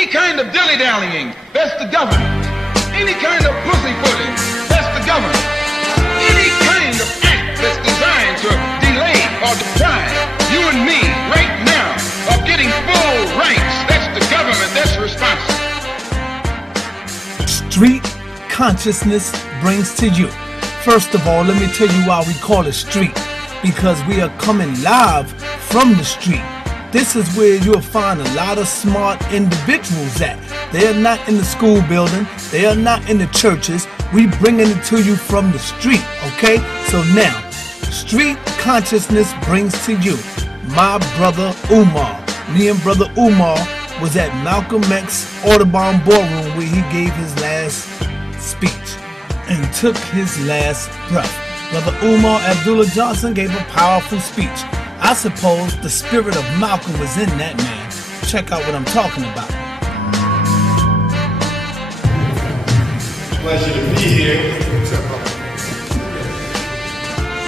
Any kind of dilly-dallying, that's the government. Any kind of pussyfooting, that's the government. Any kind of act that's designed to delay or deprive you and me right now of getting full rights, that's the government that's responsible. Street consciousness brings to you. First of all, let me tell you why we call it street. Because we are coming live from the street. This is where you'll find a lot of smart individuals at. They are not in the school building. They are not in the churches. We bringing it to you from the street, okay? So now, street consciousness brings to you my brother Umar. Me and brother Umar was at Malcolm X Audubon Ballroom where he gave his last speech and took his last breath. Brother Umar Abdullah Johnson gave a powerful speech. I suppose the spirit of Malcolm was in that man. Check out what I'm talking about. Pleasure to be here.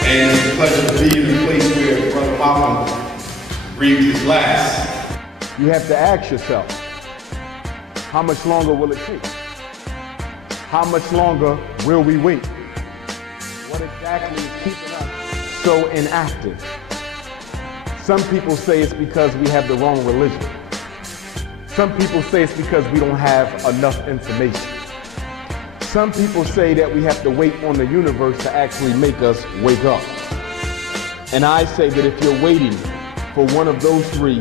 And it's a pleasure to be in the place where Brother Malcolm breathed his last. You have to ask yourself, how much longer will it take? How much longer will we wait? What exactly is keeping us so inactive? Some people say it's because we have the wrong religion. Some people say it's because we don't have enough information. Some people say that we have to wait on the universe to actually make us wake up. And I say that if you're waiting for one of those three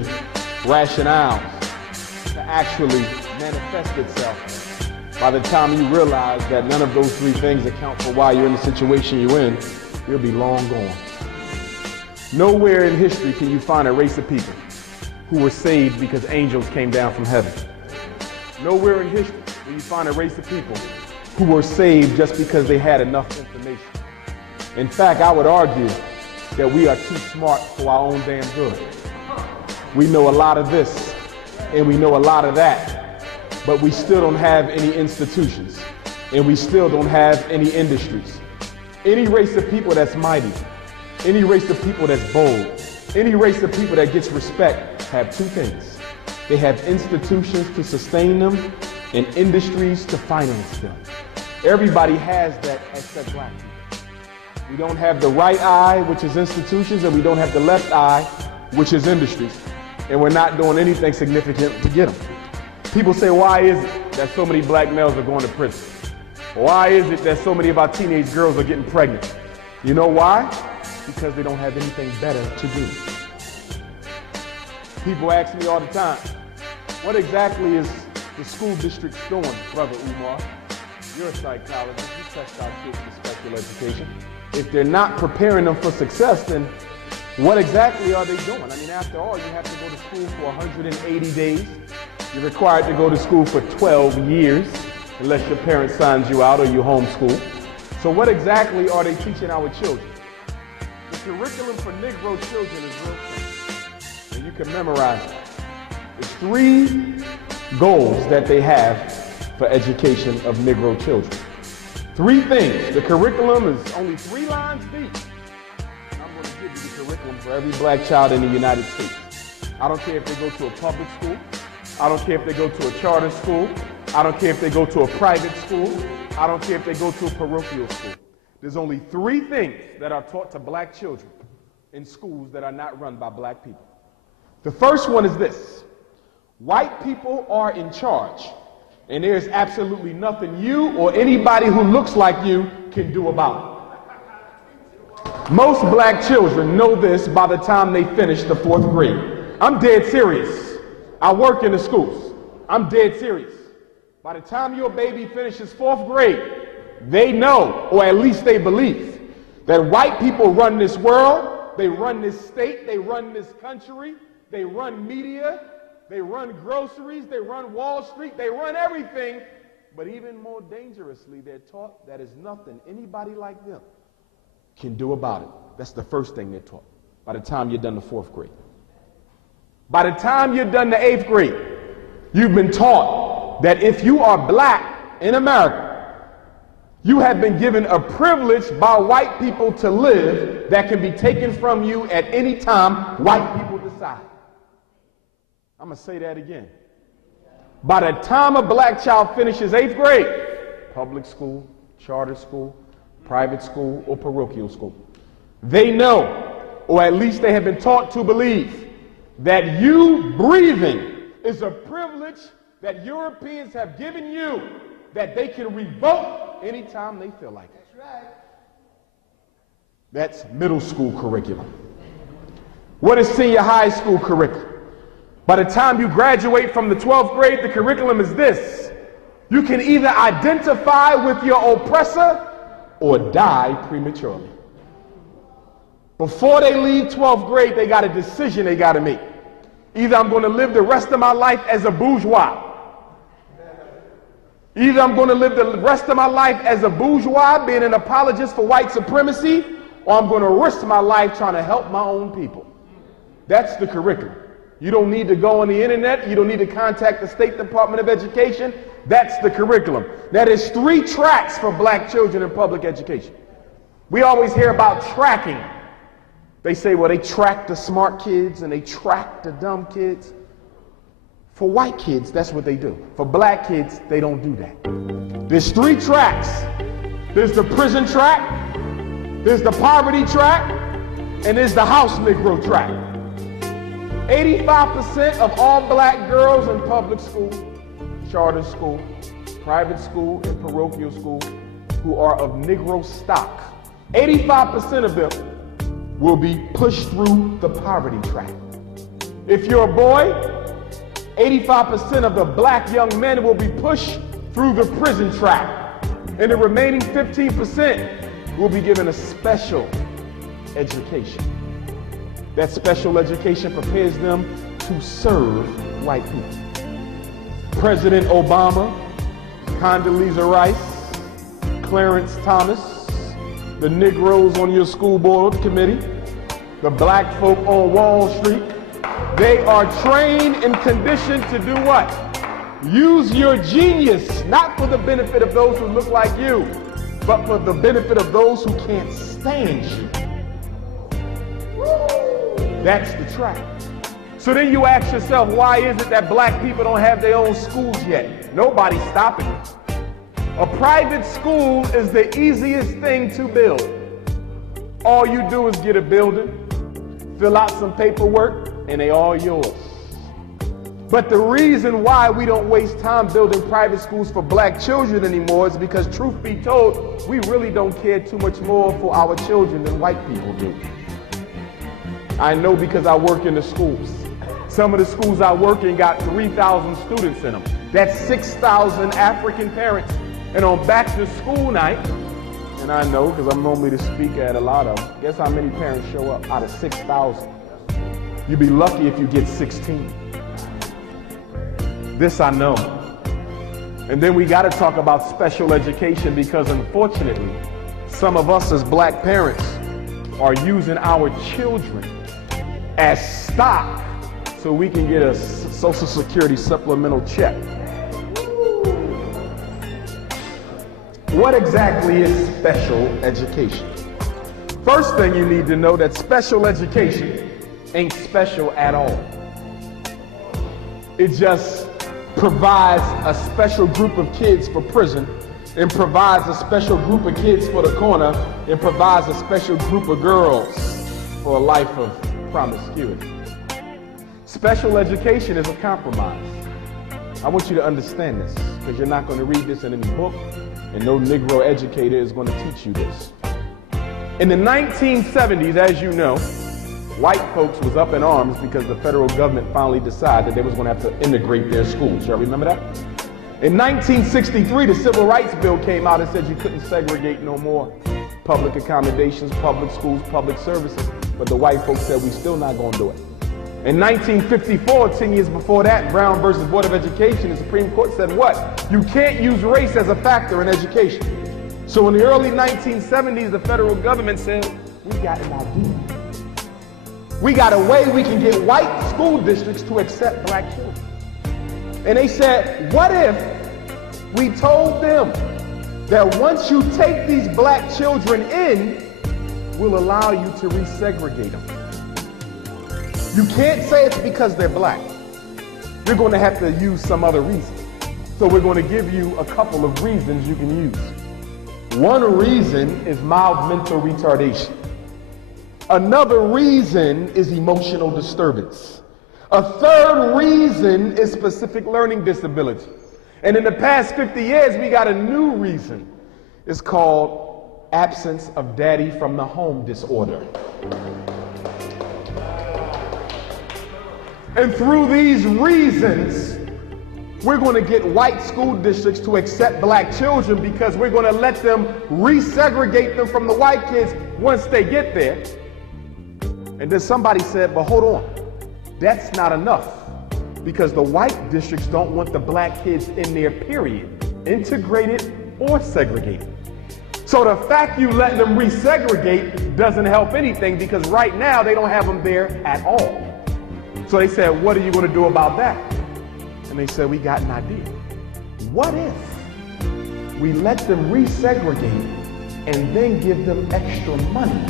rationales to actually manifest itself, by the time you realize that none of those three things account for why you're in the situation you're in, you'll be long gone. Nowhere in history can you find a race of people who were saved because angels came down from heaven. Nowhere in history will you find a race of people who were saved just because they had enough information. In fact, I would argue that we are too smart for our own damn good. We know a lot of this and we know a lot of that, but we still don't have any institutions and we still don't have any industries. Any race of people that's mighty, any race of people that's bold, any race of people that gets respect have two things. They have institutions to sustain them and industries to finance them. Everybody has that except black people. We don't have the right eye, which is institutions, and we don't have the left eye, which is industries. And we're not doing anything significant to get them. People say, why is it that so many black males are going to prison? Why is it that so many of our teenage girls are getting pregnant? You know why? Because they don't have anything better to do. People ask me all the time, what exactly is the school district doing, Brother Umar? You're a psychologist, you test our kids for special education. If they're not preparing them for success, then what exactly are they doing? I mean, after all, you have to go to school for 180 days. You're required to go to school for 12 years, unless your parents signs you out or you homeschool. So what exactly are they teaching our children? The curriculum for Negro children is real simple, and you can memorize it. It's 3 goals that they have for education of Negro children. 3 things. The curriculum is only 3 lines deep. I'm going to give you the curriculum for every black child in the United States. I don't care if they go to a public school. I don't care if they go to a charter school. I don't care if they go to a private school. I don't care if they go to a parochial school. There's only 3 things that are taught to black children in schools that are not run by black people. The first one is this: white people are in charge, and there's absolutely nothing you or anybody who looks like you can do about it. Most black children know this by the time they finish the 4th grade. I'm dead serious. I work in the schools. I'm dead serious. By the time your baby finishes 4th grade, they know, or at least they believe, that white people run this world, they run this state, they run this country, they run media, they run groceries, they run Wall Street, they run everything. But even more dangerously, they're taught that there's nothing anybody like them can do about it. That's the first thing they're taught by the time you're done the 4th grade. By the time you're done the 8th grade, you've been taught that if you are black in America, you have been given a privilege by white people to live that can be taken from you at any time white people decide. I'm going to say that again. By the time a black child finishes 8th grade, public school, charter school, private school, or parochial school, they know, or at least they have been taught to believe, that you breathing is a privilege that Europeans have given you that they can revoke anytime they feel like it. That's right. That's middle school curriculum. What is senior high school curriculum? By the time you graduate from the 12th grade, the curriculum is this. You can either identify with your oppressor or die prematurely. Before they leave 12th grade, they got a decision they got to make. Either I'm going to live the rest of my life as a bourgeois. Either I'm going to live the rest of my life as a bourgeois, being an apologist for white supremacy, or I'm going to risk my life trying to help my own people. That's the curriculum. You don't need to go on the internet. You don't need to contact the State Department of Education. That's the curriculum. That is 3 tracks for black children in public education. We always hear about tracking. They say, well, they track the smart kids and they track the dumb kids. For white kids, that's what they do. For black kids, they don't do that. There's 3 tracks. There's the prison track, there's the poverty track, and there's the house Negro track. 85% of all black girls in public school, charter school, private school, and parochial school who are of Negro stock, 85% of them will be pushed through the poverty track. If you're a boy, 85% of the black young men will be pushed through the prison track. And the remaining 15% will be given a special education. That special education prepares them to serve white people. President Obama, Condoleezza Rice, Clarence Thomas, the Negroes on your school board committee, the black folk on Wall Street, they are trained and conditioned to do what? Use your genius, not for the benefit of those who look like you, but for the benefit of those who can't stand you. That's the track. So then you ask yourself, why is it that black people don't have their own schools yet? Nobody's stopping it. A private school is the easiest thing to build. All you do is get a building, fill out some paperwork, and they all yours. But the reason why we don't waste time building private schools for black children anymore is because, truth be told, we really don't care too much more for our children than white people do. I know because I work in the schools. Some of the schools I work in got 3,000 students in them. That's 6,000 African parents. And on back to school night, and I know because I'm normally the speaker at a lot of them, guess how many parents show up out of 6,000? You'd be lucky if you get 16. This I know. And then we got to talk about special education because unfortunately, some of us as black parents are using our children as stock so we can get a Social Security supplemental check. What exactly is special education? First thing you need to know that special education ain't special at all. It just provides a special group of kids for prison, and provides a special group of kids for the corner, and provides a special group of girls for a life of promiscuity. Special education is a compromise. I want you to understand this, because you're not going to read this in any book, and no Negro educator is going to teach you this. In the 1970s, as you know, white folks was up in arms because the federal government finally decided that they was going to have to integrate their schools. Y'all remember that? In 1963, the Civil Rights Bill came out and said you couldn't segregate no more. Public accommodations, public schools, public services. But the white folks said we still not going to do it. In 1954, 10 years before that, Brown versus Board of Education, the Supreme Court said what? You can't use race as a factor in education. So in the early 1970s, the federal government said, we got an idea. We got a way we can get white school districts to accept black children. And they said, what if we told them that once you take these black children in, we'll allow you to resegregate them. You can't say it's because they're black. you're going to have to use some other reason. So we're going to give you a couple of reasons you can use. One reason is mild mental retardation. Another reason is emotional disturbance. A third reason is specific learning disability. And in the past 50 years, we got a new reason. It's called absence of daddy from the home disorder. And through these reasons, we're going to get white school districts to accept black children because we're going to let them resegregate them from the white kids once they get there. And then somebody said, but hold on, that's not enough because the white districts don't want the black kids in there, period, integrated or segregated. So the fact you let them resegregate doesn't help anything because right now they don't have them there at all. So they said, what are you going to do about that? And they said, we got an idea. What if we let them resegregate and then give them extra money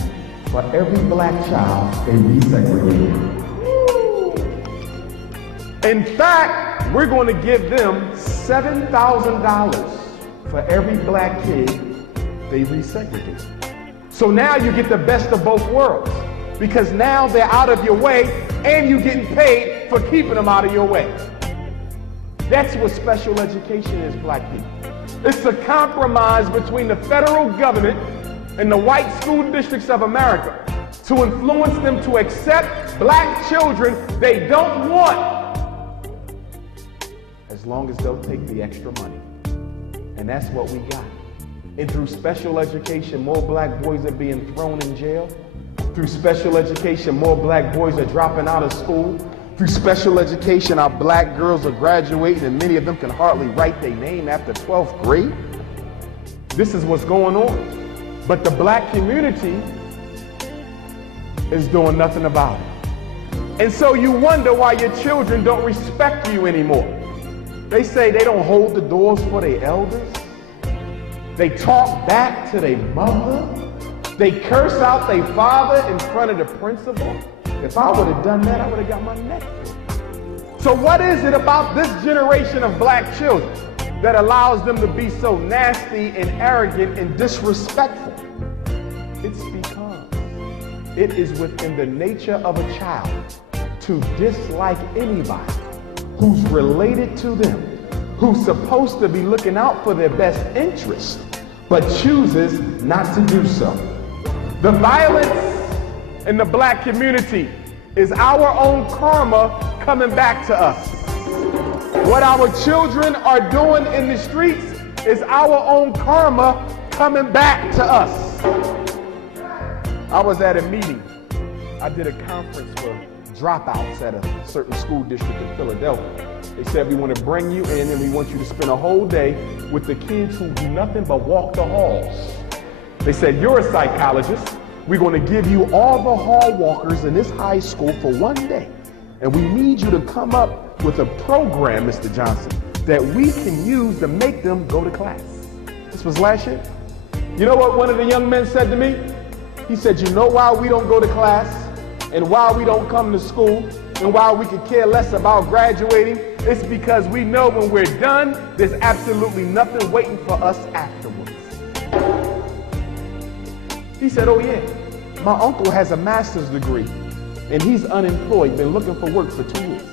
for every black child they resegregate? In fact, we're going to give them $7,000 for every black kid they resegregate. So now you get the best of both worlds because now they're out of your way and you're getting paid for keeping them out of your way. That's what special education is, black people. It's a compromise between the federal government and the white school districts of America to influence them to accept black children they don't want, as long as they'll take the extra money. And that's what we got. And through special education, more black boys are being thrown in jail. Through special education, more black boys are dropping out of school. Through special education, our black girls are graduating and many of them can hardly write their name after 12th grade. This is what's going on. But the black community is doing nothing about it. And so you wonder why your children don't respect you anymore. They say they don't hold the doors for their elders. They talk back to their mother. They curse out their father in front of the principal. If I would have done that, I would have got my neck. So what is it about this generation of black children that allows them to be so nasty and arrogant and disrespectful? It's because it is within the nature of a child to dislike anybody who's related to them, who's supposed to be looking out for their best interest, but chooses not to do so. The violence in the black community is our own karma coming back to us. What our children are doing in the streets is our own karma coming back to us. I was at a meeting. I did a conference for dropouts at a certain school district in Philadelphia. They said, we want to bring you in and we want you to spend a whole day with the kids who do nothing but walk the halls. They said, you're a psychologist. We're going to give you all the hall walkers in this high school for one day. And we need you to come up with a program, Mr. Johnson, that we can use to make them go to class. This was last year. You know what one of the young men said to me? He said, you know why we don't go to class and why we don't come to school and why we could care less about graduating? It's because we know when we're done, there's absolutely nothing waiting for us afterwards. He said, oh yeah, my uncle has a master's degree and he's unemployed, been looking for work for 2 years.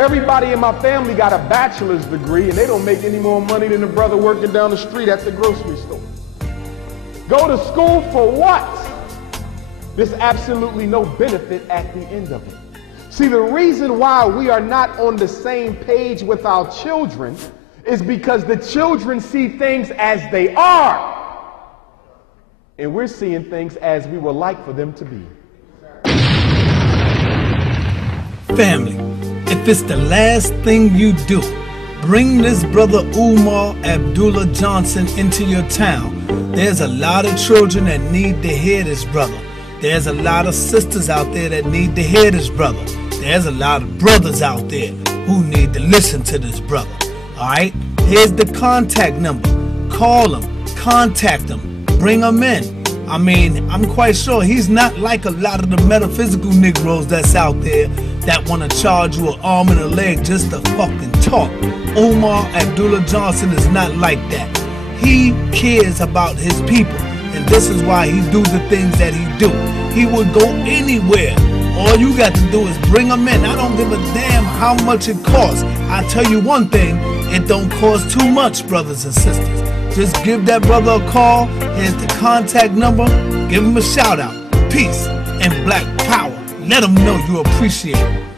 Everybody in my family got a bachelor's degree and they don't make any more money than the brother working down the street at the grocery store. Go to school for what? There's absolutely no benefit at the end of it. See, the reason why we are not on the same page with our children is because the children see things as they are. And we're seeing things as we would like for them to be. Family, if it's the last thing you do, bring this brother Umar Abdullah Johnson into your town. There's a lot of children that need to hear this brother. There's a lot of sisters out there that need to hear this brother. There's a lot of brothers out there who need to listen to this brother. Alright, here's the contact number. Call him, contact him, bring him in. I mean, I'm quite sure he's not like a lot of the metaphysical Negroes that's out there that wanna charge you an arm and a leg just to fucking talk. Umar Abdullah Johnson is not like that. He cares about his people, and this is why he do the things that he do. He would go anywhere. All you got to do is bring him in. I don't give a damn how much it costs. I tell you one thing, it don't cost too much, brothers and sisters. Just give that brother a call. Here's the contact number. Give him a shout out. Peace and black power. Let him know you appreciate it.